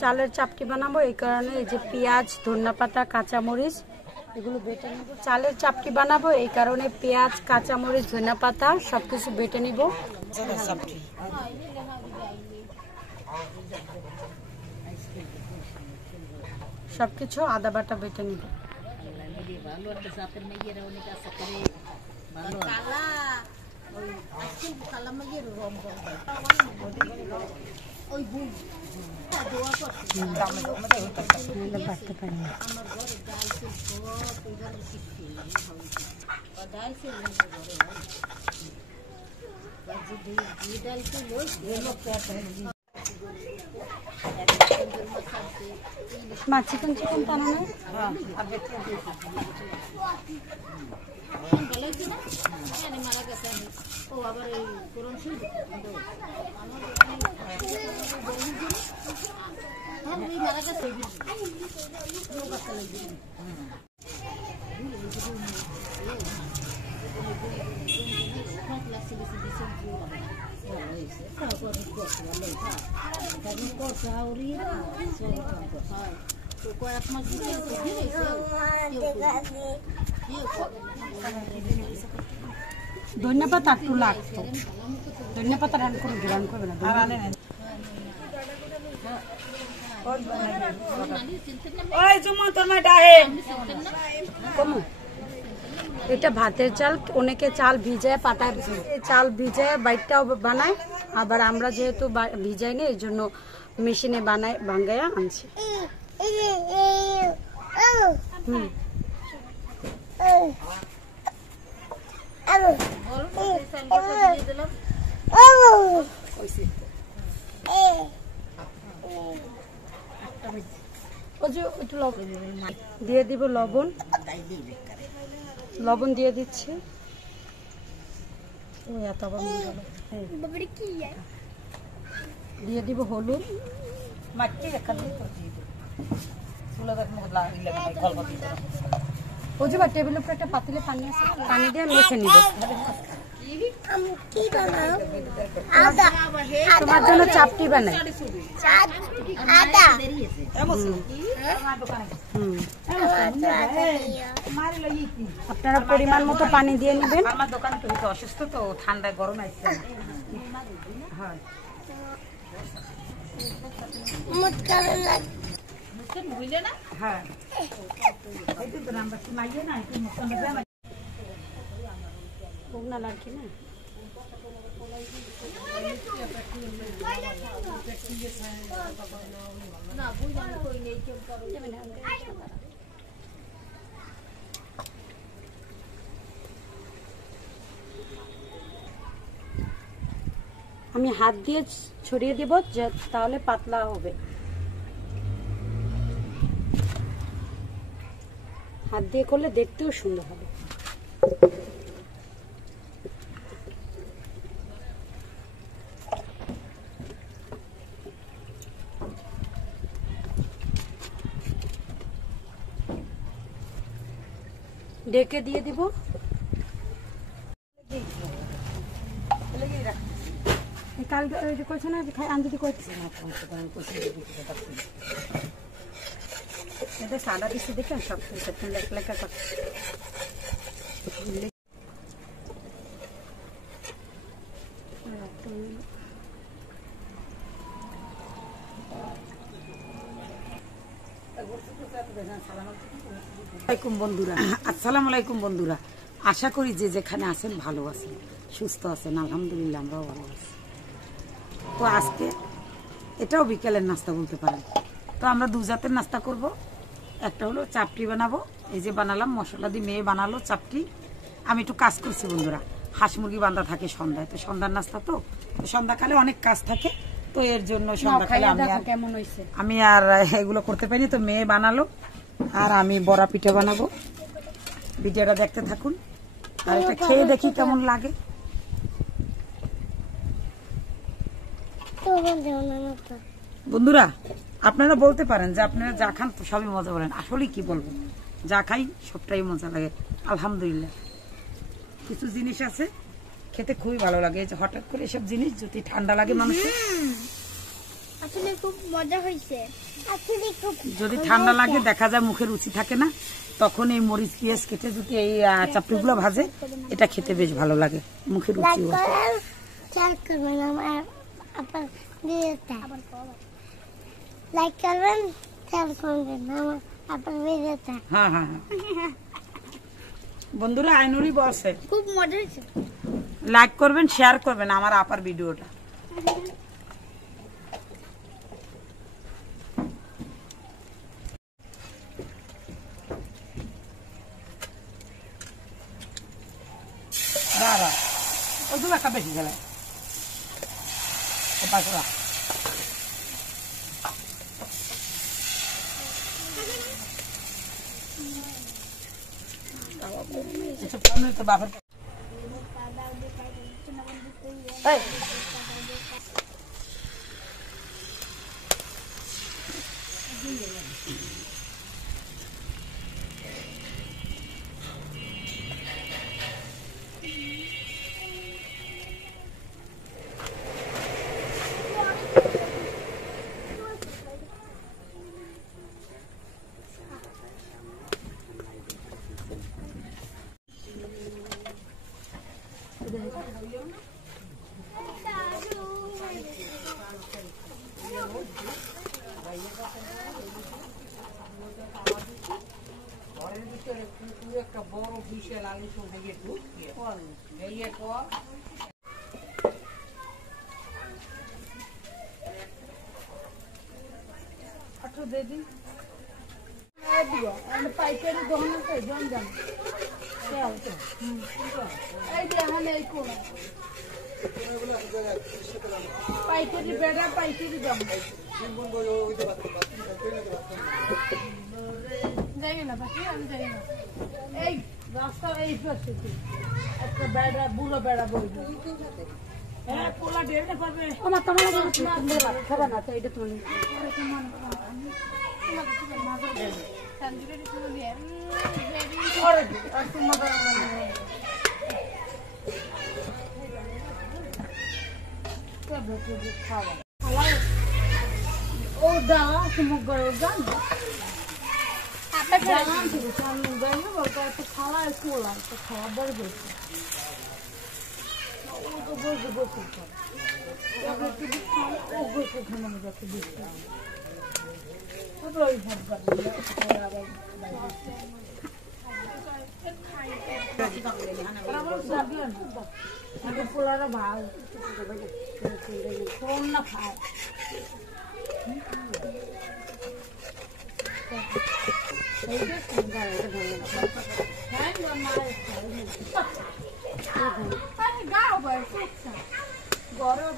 চালের চাপটি বানাবো, এই কারণে এই যে পেঁয়াজ, ধনেপাতা, কাঁচামরিচ এগুলো বেটে নেব। চালের চাপটি বানাবো এই কারণে পেঁয়াজ, কাঁচামরিচ, ধনেপাতা সবকিছু বেটে নিব। সবকিছু আদা বাটা বেটে নিব। মা চিকেন টানো না? ধন্যপাতা একটু লাগতো, ধন্যপাতা রান করবে না। এটা ভাতের চাল, অনেকে চাল ভিজায় পাটায়, চাল ভিজায় বাইটটাও বানায়, আবার আমরা যেহেতু ভিজাই না এই জন্য মেশিনে বানায়, ভাঙ্গায়া আনছি। দিয়ে দিব লবণ, লবণ দিয়ে দিচ্ছি। দিয়ে দিব হলুদ, টেবিলের উপর একটা পাতিলে পানি আছে, পানি দিয়ে মেখে নিব। তোমার জন্য চাপটি বানাই। আপনারা পরিমাণ মতো পানি দিয়ে নেবেন। আমার দোকানে তো অসুস্থ, তো ঠান্ডায় গরম আসছে। হ্যাঁ না লাগি না। আমি হাত দিয়ে ছড়িয়ে দিব, তাহলে পাতলা হবে। হাত দিয়ে করলে দেখতেও সুন্দর হবে। ডেকে দিয়ে দিব। কালকে করছে না, আঞ্জলি করছে সাদা দিচ্ছে, দেখেন সব লেখা করছে। আসসালামু আলাইকুম বন্ধুরা, আশা করি যে যেখানে আছেন ভালো আছেন, সুস্থ আছেন। আলহামদুলিল্লাহ আমরাও ভালো আছি। তো আজকে এটাও বিকেলের নাস্তা বলতে পারেন। তো আমরা দু জাতের নাস্তা করব। একটা হলো চাপটি বানাবো, এই যে বানালাম মশলা দিয়ে, মেয়ে বানালো চাপটি। আমি একটু কাজ করছি বন্ধুরা, হাঁস মুরগি বাঁধা থাকে সন্ধ্যায়, তো সন্ধ্যার নাস্তা তো সন্ধ্যাকালে অনেক কাজ থাকে, তো এর জন্য সন্ধ্যাকালে আমি আর এগুলো করতে পারিনি। তো মেয়ে বানালো আর আমি বড়া পিঠা বানাবো। ভিডিওটা দেখতে থাকুন আর এটা খেয়ে দেখি কেমন লাগে। বন্ধুরা আপনারা বলতে পারেন যে আপনারা যা খান তো সবই মজা বলেন, আসলে কি বলবো, যা খাই সবটাই মজা লাগে আলহামদুলিল্লাহ। কিছু জিনিস আছে খেতে খুবই ভালো লাগে। এই যে হঠাৎ করে এসব জিনিস যদি ঠান্ডা লাগে মানুষের, আসলে খুব মজা হয়েছে। আসলে খুব যদি ঠান্ডা লাগে দেখা যায় মুখে রুচি থাকে না, তখন এই মরিচ পেঁয়াজ কেটে যদি এই চাপড়িগুলো ভাজে, এটা খেতে বেশ ভালো লাগে, মুখে রুচি আসে। লাইক করবেন আমার আপনার ভিডিওটা, লাইক করবেন শেয়ার করবেন আমার আপনার ভিডিওটা। হ্যাঁ হ্যাঁ হ্যাঁ বন্ধুরা, আইনুরি বসে খুব মজা হয়েছে। লাইক করবেন, শেয়ার করবেন আমার আপার ভিডিওটা। দাঁড়া, ওই দু একটা বেশি গেলে তো বাপের একটা বড় বিশাল আলু সঙ্গে ঢুকিয়ে পর দিদি পাইকারি দোকানে জঞ্জান এই যে এখন এই কোন পাইকারি বেড়া পাইকারি দাম যাই না বাকি আমি যাই না। এই রাস্তা এই পাশে একটা বেড়া বুড়ো বেড়া বলবো। হ্যাঁ পোলা ডেড়ে পাবে। আমার তোমার খাবে না তো এটা তুমি ও দাওয়া তুমি গরো গান খাওয়া কোলা তো খাওয়া বড় বেশি ও তো বসে বসে ও বসে খাওয়ানো যাচ্ছে বেশি পোলারা ভাই কোন না খায় গরম